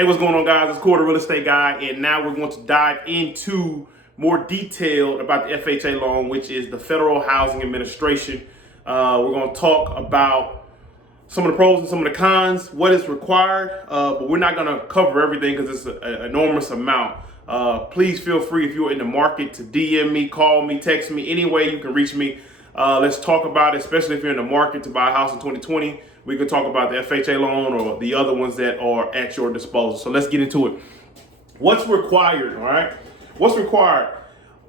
Hey, what's going on, guys? It's Cory, the real estate guy, and now we're going to dive into more detail about the FHA loan, which is the Federal Housing Administration. We're going to talk about some of the pros and some of the cons, what is required, but we're not going to cover everything because it's an enormous amount. Please feel free, if you're in the market, to DM me, call me, text me, any way you can reach me. Let's talk about it, especially if you're in the market to buy a house in 2020. We can talk about the FHA loan or the other ones that are at your disposal. So let's get into it. What's required, all right? What's required?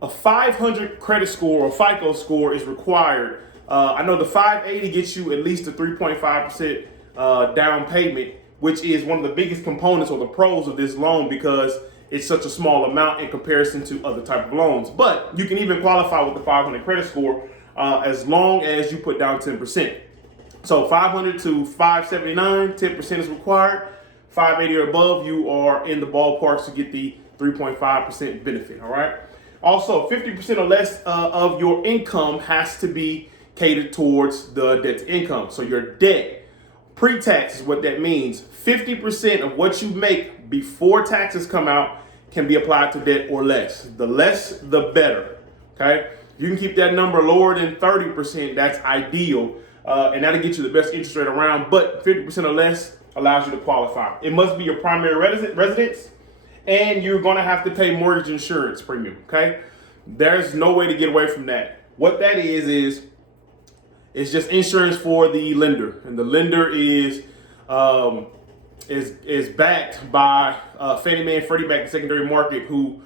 A 500 credit score or FICO score is required. I know the 580 gets you at least a 3.5% down payment, which is one of the biggest components or the pros of this loan because it's such a small amount in comparison to other type of loans. But you can even qualify with the 500 credit score as long as you put down 10%. So 500 to 579, 10% is required. 580 or above, you are in the ballpark to get the 3.5% benefit, all right? Also, 50% or less of your income has to be catered towards the debt to income. So your debt, pre-tax is what that means. 50% of what you make before taxes come out can be applied to debt or less. The less, the better, okay? If you can keep that number lower than 30%, that's ideal. And that'll get you the best interest rate around, but 50% or less allows you to qualify. It must be your primary residence, and you're gonna have to pay mortgage insurance premium, okay? There's no way to get away from that. What that is it's just insurance for the lender, and the lender is backed by Fannie Mae and Freddie Mac, the secondary market, who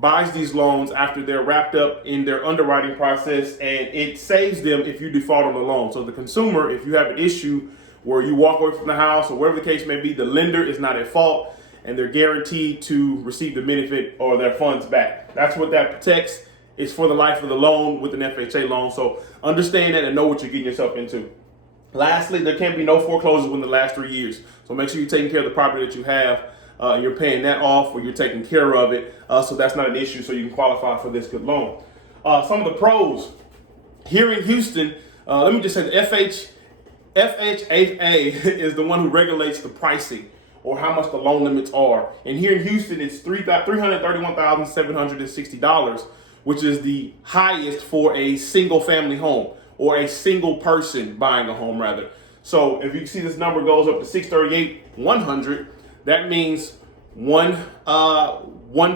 buys these loans after they're wrapped up in their underwriting process, and it saves them if you default on the loan. So the consumer, if you have an issue where you walk away from the house or whatever the case may be, the lender is not at fault and they're guaranteed to receive the benefit or their funds back. That's what that protects. It's for the life of the loan with an FHA loan. So understand that and know what you're getting yourself into. Lastly, there can't be no foreclosures within the last 3 years. So make sure you're taking care of the property that you have. You're paying that off or you're taking care of it. So that's not an issue, so you can qualify for this good loan. Some of the pros here in Houston, let me just say the FHA is the one who regulates the pricing or how much the loan limits are. And here in Houston, it's $331,760, which is the highest for a single family home or a single person buying a home rather. So if you see this number goes up to $638,100, that means one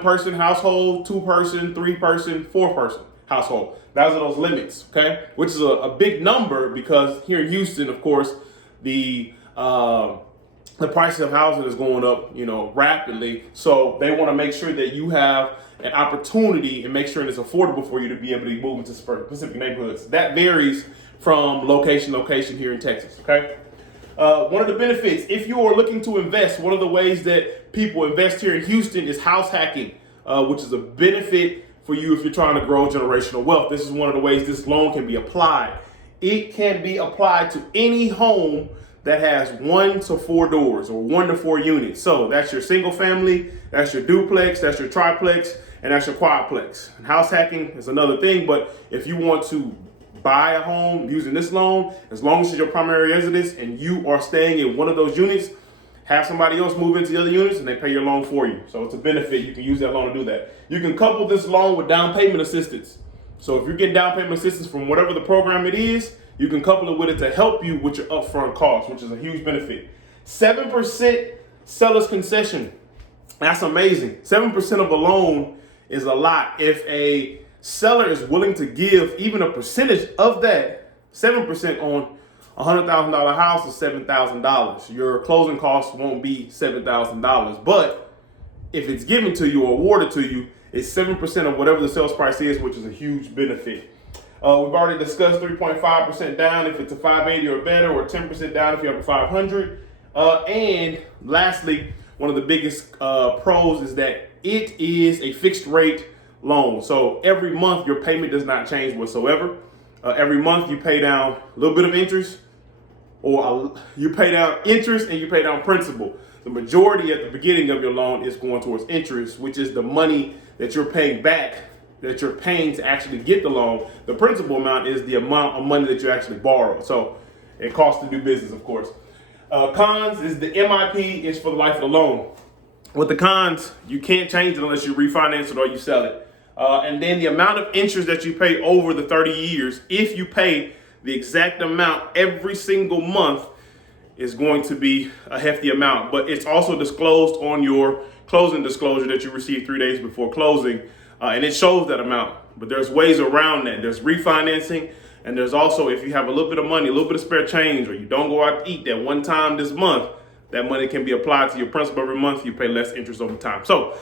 person household, 2 person, 3 person, 4 person household. Those are those limits, okay? Which is a big number because here in Houston, of course, the price of housing is going up, rapidly. So they want to make sure that you have an opportunity and make sure it's affordable for you to be able to move into specific neighborhoods. That varies from location to location here in Texas, okay? One of the benefits, if you are looking to invest, one of the ways that people invest here in Houston is house hacking, which is a benefit for you if you're trying to grow generational wealth. This is one of the ways this loan can be applied. It can be applied to any home that has 1 to 4 doors or 1 to 4 units. So that's your single family, that's your duplex, that's your triplex, and that's your quadplex. And house hacking is another thing, but if you want to buy a home using this loan, as long as it's your primary residence and you are staying in one of those units, have somebody else move into the other units and they pay your loan for you. So it's a benefit. You can use that loan to do that. You can couple this loan with down payment assistance. So if you're getting down payment assistance from whatever the program it is, you can couple it with it to help you with your upfront costs, which is a huge benefit. 7% seller's concession. That's amazing. 7% of a loan is a lot. If a seller is willing to give even a percentage of that, 7% on a $100,000 house is $7,000. Your closing costs won't be $7,000, but if it's given to you or awarded to you, it's 7% of whatever the sales price is, which is a huge benefit. We've already discussed 3.5% down if it's a 580 or better, or 10% down if you have a 500. And lastly, one of the biggest pros is that it is a fixed rate loan. So every month your payment does not change whatsoever. Every month you pay down a little bit of interest, or you pay down interest and you pay down principal. The majority at the beginning of your loan is going towards interest, which is the money that you're paying back, that you're paying to actually get the loan. The principal amount is the amount of money that you actually borrow. So it costs to do business, of course. Cons is the MIP is for the life of the loan. With the cons, you can't change it unless you refinance it or you sell it. And then the amount of interest that you pay over the 30 years, if you pay the exact amount every single month, is going to be a hefty amount. But it's also disclosed on your closing disclosure that you receive 3 days before closing, and it shows that amount. But there's ways around that. There's refinancing, and there's also, if you have a little bit of money, a little bit of spare change, or you don't go out to eat that one time this month, that money can be applied to your principal every month. You pay less interest over time. So